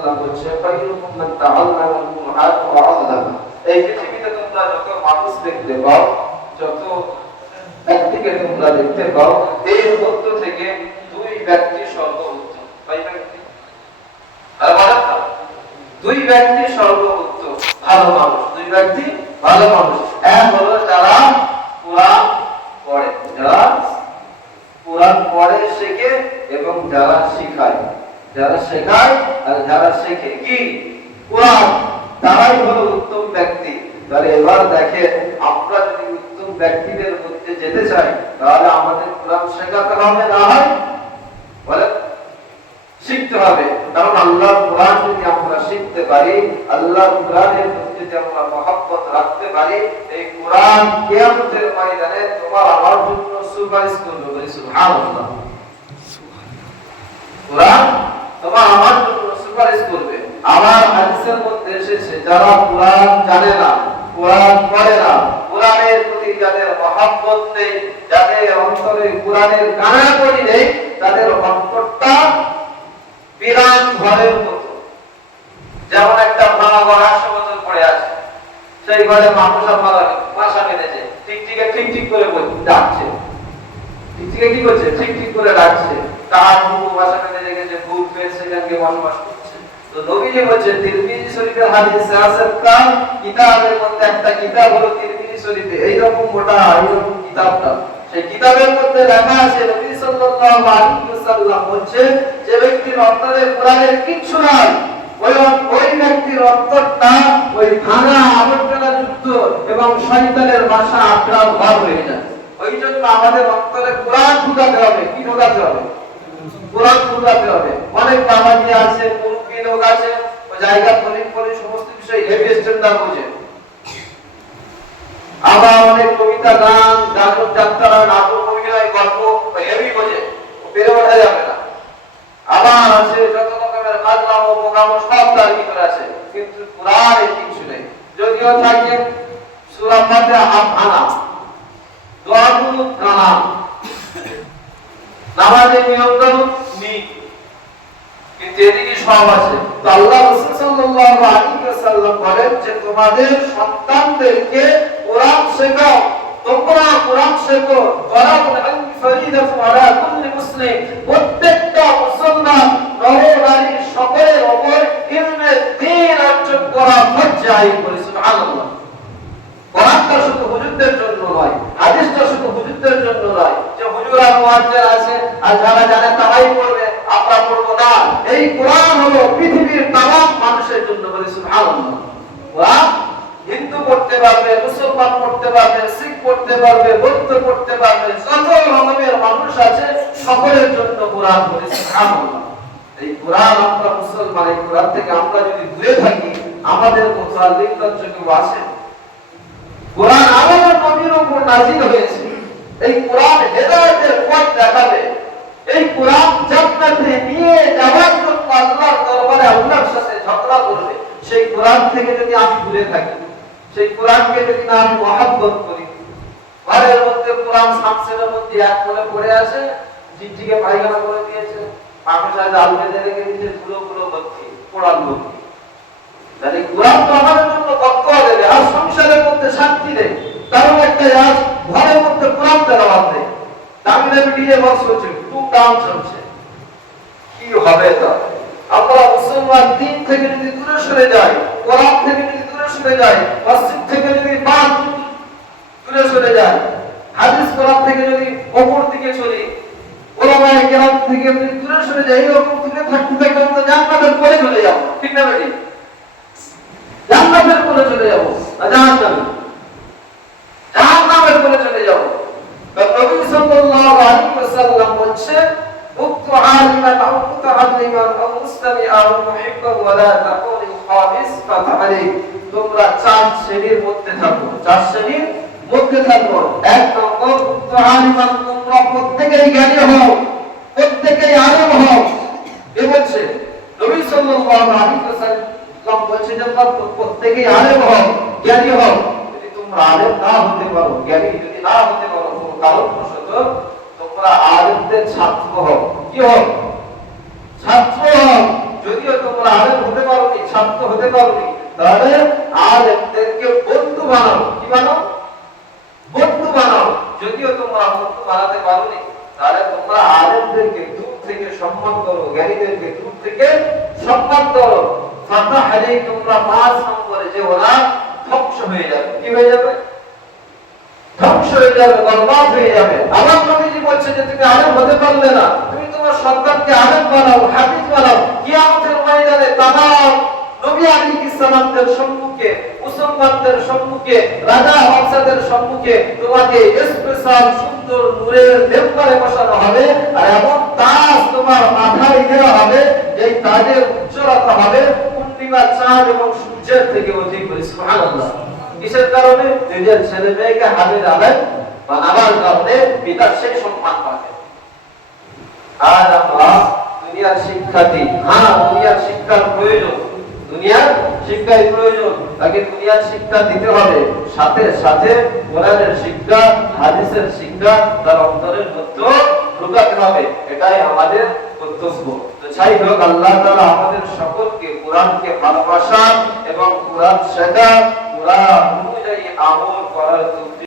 ওয়াসাল্লাম বলছে খায়রুকুম মান তাআল্লামাল কুরআন ওয়া 'আল্লামা। এই পৃথিবীতে তোমরা যত মানুষ দেখতে পাও, যত ব্যক্তিকে তোমরা দেখতে পাও, এর মধ্য থেকে দুই ব্যক্তি সর্বোত্তম। কয় ব্যক্তি? আর বলেন না, দুই ব্যক্তি সর্বোত্তম ভালো মানুষ। দুই ব্যক্তি ভালো মানুষ, এক হলো যারা কোরআন পড়ে, যারা কোরআন পড়ে শেখে এবং যারা শেখায়। যারা শেখায় আর যারা শেখে কি কোরআন, তারাই হলো উত্তম ব্যক্তি। তাহলে এবার দেখেন, আমরা যদি উত্তম ব্যক্তিদের মধ্যে যেতে চাই তাহলে আমাদের কোরআন শেখাতে হবে, না হয় বলে শিখতে হবে। কারণ আল্লাহর কোরআন যদি আমরা শিখতে পারি, আল্লাহর কোরআনের প্রতি যদি আমরা মহব্বত রাখতে পারি, এই কোরআন কিয়ামতের ময়দানে তোমার আমার জন্য সুপারিশ করবে। বলি সুবহানাল্লাহ। কোরআন তোমার আমার জন্য সুপারিশ করবে। আমার হাদিসের মধ্যে এসেছে, যারা কোরআন জানে না, কোরআন পড়ে না, কোরআনের প্রতি যাদের মহব্বত নেই, যাদের অন্তরে কোরআনের কানাকড়ি নেই, তাদের অন্তরটা বিরান ঘরের মতো। যেমন একটা ভাঙা ঘর 100 বছর পড়ে আছে, সেই ঘরে মানুষ বাসা বেঁধেছে, ঠিক ঠিক করে ডাকছে, ঠিক কি করছে, ঠিক করে ডাকছে, তার বাসা বেঁধে রেখেছে, ভূত পেয়ে সেখানে বসবাস করছে। তো নবীজি বলছেন, তিরমিজি শরীফের হাদিসে আছে, তার কিতাবের মধ্যে একটা কিতাব হলো তিরমিজি শরীফে, এইরকম মোটা এইরকম কিতাবটা, সেই কিতাবের মধ্যে লেখা আছে, নবী সাল্লাল্লাহু আলাইহি ওয়াসাল্লাম বলছেন, যে ব্যক্তির অন্তরে কোরআনের কিচ্ছু নাই, ওই ব্যক্তির অন্তরটা ওই ভাঙা আবর্জনাযুক্ত এবং শয়তানের বাসা আঁকড়া ঘর হয়ে যায়। ওই জন্য আমাদের অন্তরে কোরআন ঢুকাতে হবে। কি ঢুকাতে হবে? কোরআন ঢুকাতে হবে। অনেক বাবাজি আছে, মুরব্বি লোক আছে, ওই জায়গা পরি সমস্ত বিষয় হেভি স্ট্যান্ডার্ড বোঝে। আবার অনেক কবিতা, গান, নাটক, যাত্রা, নাটক, অভিনয়, গল্প হেভি বোঝে, বেড়ে ওঠা যাবে না। আবার আছে যত রকমের ফাজলাম ও বোকামো সব তার ভিতরে আছে, কিন্তু কোরআনে কিছু নেই। যদিও থাকে সূরা ফাতিহা আনা, দোয়াগুলো কালাম, নামাজের নিয়মগুলো নেই, কিন্তু এদিকে সব আছে। তো আল্লাহ রাসূল সাল্লাল্লাহু আলাইহি ওয়াসাল্লাম বলেন যে তোমাদের সন্তানদেরকে কোরআন শেখাও, তোমরা কোরআন শেখো। ওয়ালাকুল ইলমু ফরিদাতুন আলা কুল্লি মুসলিম, প্রত্যেকটা মুসলমান নর নারী সকলের উপর ইলমে দ্বীন অর্জন করা ফরজ। বলি সুবহানাল্লাহ। কোরআনটা শুধু হুজুরদের জন্য নয়, হাদিসটা শুধু হুজুরদের জন্য নয়, যে হুজুর আর মুয়াজ্জিন আছে আর যারা জানে তারাই পড়বে, আমরা পড়বো না। এই কোরআন হলো পৃথিবীর তামাম মানুষের জন্য। বলি সুবহানাল্লাহ। কোরআন হিন্দু পড়তে পারবে, মুসলমান পড়তে পারবে, শিখ পড়তে পারবে, বৌদ্ধ পড়তে পারবে, যত রকমের মানুষ আছে সকলের জন্য কোরআন। বলি সুবহানাল্লাহ। এই কোরআন আমরা মুসলমান, এই কোরআন থেকে আমরা যদি দূরে থাকি, আমাদের কোরআন লিখতে কেউ আছে? কোরআন আমাদের নবীর উপর নাযিল হয়েছে। এই কোরআন হেদায়েতের পথ দেখাবে। এই কোরআন জান্নাতে নিয়ে যাওয়ার জন্য আল্লাহর দরবারে আল্লাহর সাথে ঝগড়া করবে। সেই কোরআন থেকে যদি আমি দূরে থাকি, সেই কোরআনকে যদি না আমি মহব্বত করি, ঘরের মধ্যে কোরআন সামসের মধ্যে এক কোণে পড়ে আছে, জিটিকে পায়খানা করে দিয়েছে, মানুষ আজ আল বেঁধে রেখে দিয়েছে, ধুলো ভর্তি, কোরআন ভর্তি। তাহলে কোরআন তো আমাদের জন্য বরকত দেবে, আর সংসারের মধ্যে শান্তি দেবে। কারণ একটা আজ ঘরের মধ্যে কোরআন তেলাওয়াত নেই, দামি দামি ডিজে বক্স হচ্ছে, খুব দাম চলছে, কি হবে? তা আমরা মুসলমান দিন থেকে যদি দূরে সরে যাই, কোরআন থেকে যদি দূরে সরে যাই, মসজিদ থেকে যদি বাদ দূরে সরে যাই, হাদিস কোরআন থেকে যদি ওপর দিকে চলি, ওলামায়ে কেরাম থেকে যদি দূরে সরে যাই, এরকম দূরে থাকতে থাকতে আমরা জান্নাতের পরে চলে যাব। ঠিক না ভাই? জান্নাতের পরে চলে যাব, জাহান্নামের পরে চলে যাব। নবী সাল্লাল্লাহু আলাইহি ওয়াসাল্লাম বলেছেন, উক্তু আলিমান আও মুতাআল্লিমান আও মুসতামিআন মুহিব্বান ওয়া লা তাকুল খামিস ফাতালি। তোমরা চার শ্রেণীর মধ্যে থাকো, চার শ্রেণীর মধ্যে থাকো। এক নম্বর, উক্তু আলিমান, তোমরা প্রত্যেকেই জ্ঞানী হও, প্রত্যেকেই আলেম হও। কি বলছে নবী সাল্লাল্লাহু আলাইহি ওয়াসাল্লাম? বলছে যে তোমরা প্রত্যেকেই আলেম হও, জ্ঞানী হও। যদি তোমরা আলেম না হতে পারো, জ্ঞানী যদি না হতে পারো, কোনো কারণবশত, তোমরা আলেমদের ছাত্র হও। কি হও? ছাত্র হও। যদিও তোমরা আলেম হতে প্রাপ্ত হতে পারোনি, তাহলে আলেমদেরকে বন্ধু বানাও। কি বানাও? বন্ধু বানাও। যদিও তোমরা বন্ধু বানাতে পারোনি, তাহলে তোমরা আলেমদেরকে দূর থেকে সম্মান করো, জ্ঞানীদেরকে দূর থেকে সম্মান করো। ফাতাহ আলী তোমরা 5 নম্বরে যে ওরা ধ্বংস হয়ে যাবে। কি হয়ে যাবে? ধ্বংস হয়ে যাবে, বরবাদ হয়ে যাবে। আবার নবীজি বলছে যে তুমি আলেম হতে পারলে না, তুমি তোমার সন্তানকে আলেম বানাও, হাফিজ বানাও। কিয়ামতের ময়দানে তামাম নবী আলাইহিস সালামদের সম্মুখে, মুসলমানদের সম্মুখে, রাজা বাদশাদের সম্মুখে তোমাকে স্পেশাল সুন্দর নূরের মেম্বারে বসানো হবে, আর এমন তাজ তোমার মাথায় দেওয়া হবে, যে তাজের উজ্জ্বলতা হবে পূর্ণিমা, চাঁদ এবং সূর্যের থেকে অধিক। সুবহানাল্লাহ। কিসের কারণে? নিজের ছেলে মেয়েকে হাফেজ আলেম বানাবার কারণে পিতার সেই সম্মান পাবে। আর আমরা দুনিয়ার শিক্ষার্থী, হ্যাঁ দুনিয়ার শিক্ষার প্রয়োজন, দুনিয়ার শিক্ষার প্রয়োজন, তাকে দুনিয়ার শিক্ষা দিতে হবে, সাথে সাথে কোরআনের শিক্ষা, হাদিসের শিক্ষা তার অন্তরের মধ্যে ঢোকাতে হবে। এটাই আমাদের কর্তব্য। তো যাই হোক, আল্লাহ তাআলা আমাদের সকলকে কোরআনকে ভালোবাসা এবং কোরআন শেখা, কোরআন অনুযায়ী আমল করার তৌফিক